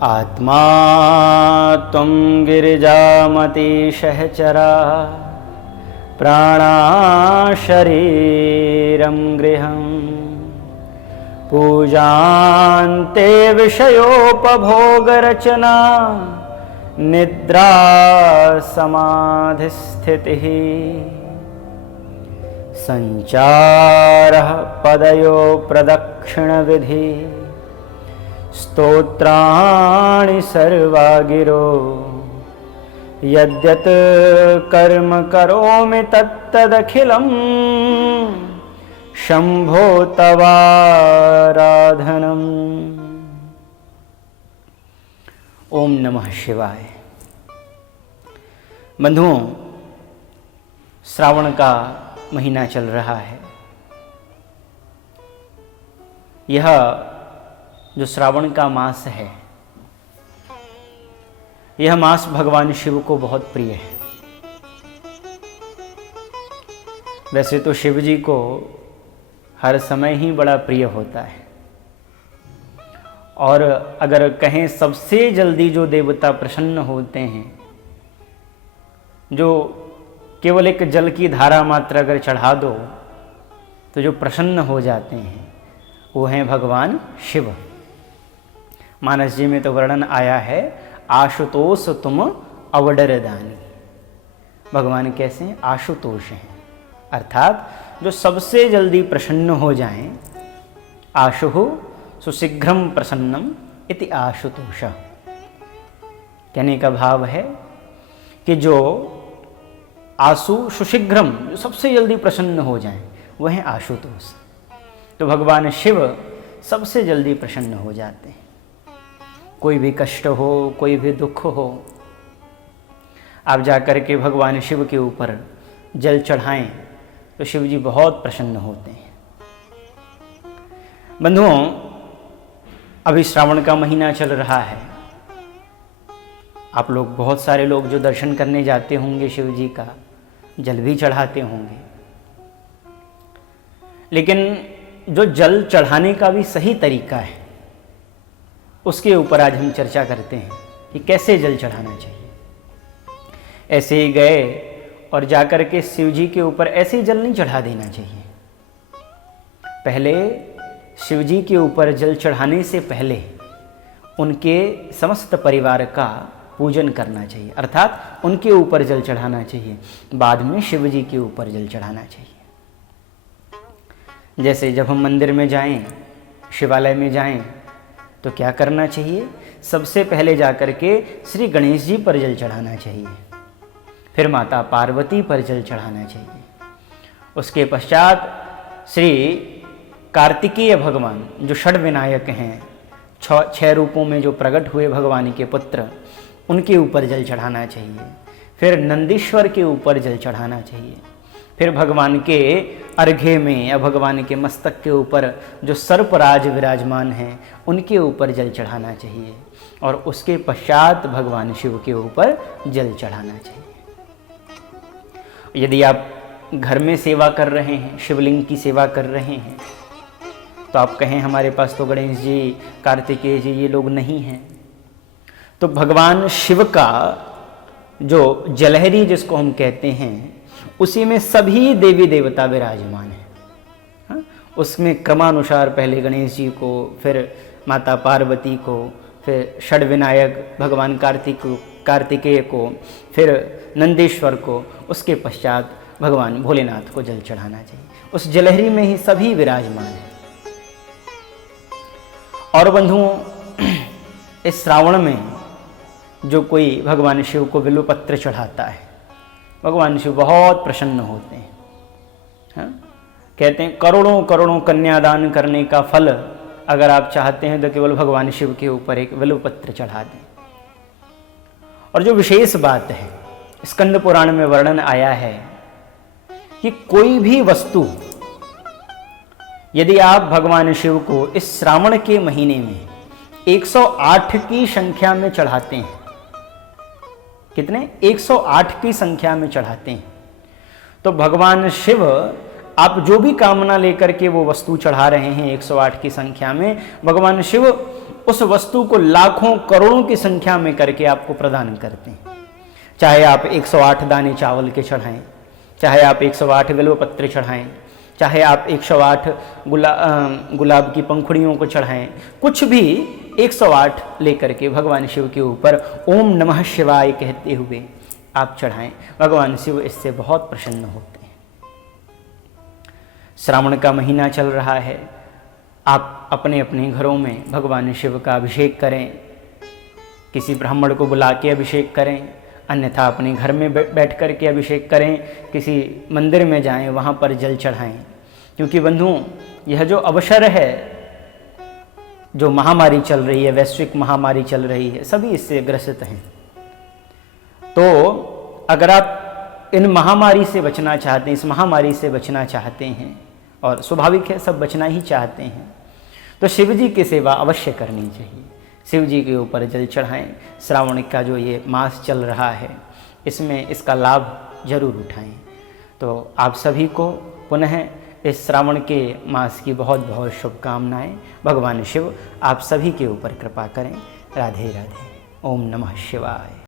आत्मा त्वं गिरिजामति सहचरा प्राणा शरीरं गृहं पूजान्ते विषयोपभोगरचना निद्रा समाधिस्थितिः संचारः पदयो प्रदक्षिणविधि स्तोत्राणि सर्वा गिरो यद्यत् कर्म करोमि तत्तदखिलं शंभो तवाराधनम्। ओम नमः शिवाय। बंधुओं, श्रावण का महीना चल रहा है। यह जो श्रावण का मास है, यह मास भगवान शिव को बहुत प्रिय है। वैसे तो शिव जी को हर समय ही बड़ा प्रिय होता है, और अगर कहें सबसे जल्दी जो देवता प्रसन्न होते हैं, जो केवल एक जल की धारा मात्र अगर चढ़ा दो तो जो प्रसन्न हो जाते हैं, वो हैं भगवान शिव। मानस जी में तो वर्णन आया है, आशुतोष तुम अवडर दानी। भगवान कैसे हैं? आशुतोष हैं, अर्थात जो सबसे जल्दी प्रसन्न हो जाएं। आशुः सुशीघ्रम प्रसन्नम इति आशुतोष। कहने का भाव है कि जो आशु सुशीघ्रम, जो सबसे जल्दी प्रसन्न हो जाएं, वह है आशुतोष। तो भगवान शिव सबसे जल्दी प्रसन्न हो जाते हैं। कोई भी कष्ट हो, कोई भी दुख हो, आप जाकर के भगवान शिव के ऊपर जल चढ़ाएं तो शिव जी बहुत प्रसन्न होते हैं। बंधुओं, अभी श्रावण का महीना चल रहा है। आप लोग, बहुत सारे लोग जो दर्शन करने जाते होंगे शिव जी का, जल भी चढ़ाते होंगे। लेकिन जो जल चढ़ाने का भी सही तरीका है, उसके ऊपर आज हम चर्चा करते हैं कि कैसे जल चढ़ाना चाहिए। ऐसे ही गए और जाकर के शिव जी के ऊपर ऐसे ही जल नहीं चढ़ा देना चाहिए। पहले शिव जी के ऊपर जल चढ़ाने से पहले उनके समस्त परिवार का पूजन करना चाहिए, अर्थात उनके ऊपर जल चढ़ाना चाहिए। बाद में शिव जी के ऊपर जल चढ़ाना चाहिए। जैसे जब हम मंदिर में जाएं, शिवालय में जाएं, तो क्या करना चाहिए? सबसे पहले जाकर के श्री गणेश जी पर जल चढ़ाना चाहिए, फिर माता पार्वती पर जल चढ़ाना चाहिए। उसके पश्चात श्री कार्तिकेय भगवान, जो षड विनायक हैं, 6 रूपों में जो प्रकट हुए भगवान के पुत्र, उनके ऊपर जल चढ़ाना चाहिए। फिर नंदीश्वर के ऊपर जल चढ़ाना चाहिए। फिर भगवान के अर्घ्य में या भगवान के मस्तक के ऊपर जो सर्पराज विराजमान हैं, उनके ऊपर जल चढ़ाना चाहिए। और उसके पश्चात भगवान शिव के ऊपर जल चढ़ाना चाहिए। यदि आप घर में सेवा कर रहे हैं, शिवलिंग की सेवा कर रहे हैं, तो आप कहें हमारे पास तो गणेश जी, कार्तिकेय जी ये लोग नहीं हैं, तो भगवान शिव का जो जलहरी जिसको हम कहते हैं, उसी में सभी देवी देवता विराजमान हैं। हाँ? उसमें क्रमानुसार पहले गणेश जी को, फिर माता पार्वती को, फिर षड विनायक भगवान कार्तिकेय को, फिर नंदीश्वर को, उसके पश्चात भगवान भोलेनाथ को जल चढ़ाना चाहिए। उस जलहरी में ही सभी विराजमान हैं। और बंधुओं, इस श्रावण में जो कोई भगवान शिव को बिल्वपत्र चढ़ाता है, भगवान शिव बहुत प्रसन्न होते हैं। हाँ? कहते हैं करोड़ों करोड़ों कन्यादान करने का फल अगर आप चाहते हैं तो केवल भगवान शिव के ऊपर एक बिल्वपत्र चढ़ा दें। और जो विशेष बात है, स्कंद पुराण में वर्णन आया है कि कोई भी वस्तु यदि आप भगवान शिव को इस श्रावण के महीने में 108 की संख्या में चढ़ाते हैं, कितने? 108 की संख्या में चढ़ाते हैं, तो भगवान शिव, आप जो भी कामना लेकर के वो वस्तु चढ़ा रहे हैं 108 की संख्या में, भगवान शिव उस वस्तु को लाखों करोड़ों की संख्या में करके आपको प्रदान करते हैं। चाहे आप 108 दाने चावल के चढ़ाएं, चाहे आप 108 बिल्वपत्र चढ़ाएं, चाहे आप 108 गुलाब की पंखुड़ियों को चढ़ाएं, कुछ भी 108 लेकर के भगवान शिव के ऊपर ओम नमः शिवाय कहते हुए आप चढ़ाएं, भगवान शिव इससे बहुत प्रसन्न होते हैं। श्रावण का महीना चल रहा है, आप अपने अपने घरों में भगवान शिव का अभिषेक करें, किसी ब्राह्मण को बुला के अभिषेक करें, अन्यथा अपने घर में बैठ कर के अभिषेक करें, किसी मंदिर में जाएं वहाँ पर जल चढ़ाएं। क्योंकि बंधुओं, यह जो अवसर है, जो महामारी चल रही है, वैश्विक महामारी चल रही है, सभी इससे ग्रसित हैं। तो अगर आप इन महामारी से बचना चाहते हैं, इस महामारी से बचना चाहते हैं, और स्वाभाविक है सब बचना ही चाहते हैं, तो शिव जी की सेवा अवश्य करनी चाहिए। शिव जी के ऊपर जल चढ़ाएं। श्रावण का जो ये मास चल रहा है, इसमें इसका लाभ जरूर उठाएं। तो आप सभी को पुनः इस श्रावण के मास की बहुत बहुत शुभकामनाएं। भगवान शिव आप सभी के ऊपर कृपा करें। राधे राधे। ओम नमः शिवाय।